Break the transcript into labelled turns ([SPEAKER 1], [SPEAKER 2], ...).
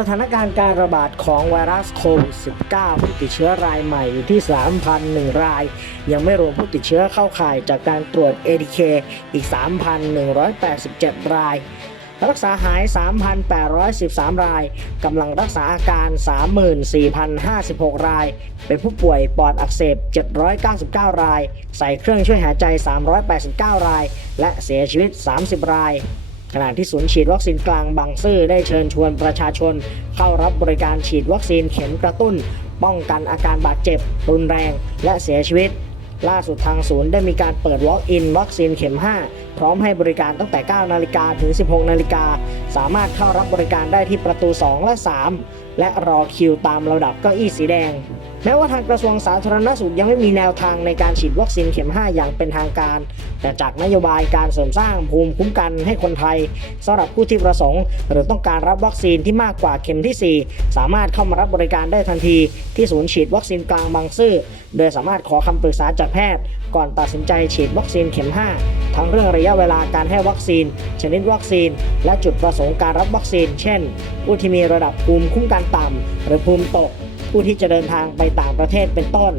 [SPEAKER 1] สถานการณ์การระบาดของไวรัสโควิด -19 ผู้ติดเชื้อรายใหม่อยู่ที่ 3,001 ราย ยังไม่รวมผู้ติดเชื้อเข้าข่ายจากการตรวจ ATK อีก 3,187 ราย รักษาหาย 3,813 ราย กำลังรักษาอาการ 34,056 ราย เป็นผู้ป่วยปอดอักเสบ 799 ราย ใส่เครื่องช่วยหายใจ 389 ราย และเสียชีวิต 30 ราย ขณะที่ศูนย์ฉีดวัคซีนกลางบางซื่อได้เชิญชวนประชาชน เข้ารับบริการฉีดวัคซีนเข็มกระตุ้น ป้องกันอาการบาดเจ็บ รุนแรง และเสียชีวิต ล่าสุดทางศูนย์ได้มีการเปิด Walk-in วัคซีนเข็ม 5 พร้อมให้บริการตั้งแต่ 9 นาฬิกาถึง 16 นาฬิกา สามารถเข้ารับบริการได้ที่ประตู 2 และ 3 และรอคิวตามระดับเก้าอี้สีแดง แม้ว่าทางกระทรวงสาธารณสุขยังไม่มีแนวทางในการฉีดวัคซีนเข็ม 5 อย่างเป็นทางการ แต่จากนโยบายการเสริมสร้างภูมิคุ้มกันให้คนไทยสำหรับผู้ที่ประสงค์ หรือต้องการรับวัคซีนที่มากกว่าเข็มที่ 4 สามารถเข้ามารับบริการได้ทันที ที่ศูนย์ฉีดวัคซีนกลางบางซื่อโดยสามารถขอคำปรึกษาจากแพทย์ ก่อนตัดสินใจฉีดวัคซีนเข็ม 5 ทั้งเรื่องระยะเวลาการให้วัคซีน ชนิดวัคซีน และจุดประสงค์การรับวัคซีน เช่น ผู้ที่มีระดับภูมิคุ้มกันต่ำหรือภูมิตก ผู้ที่จะเดินทางไปต่างประเทศเป็นต้น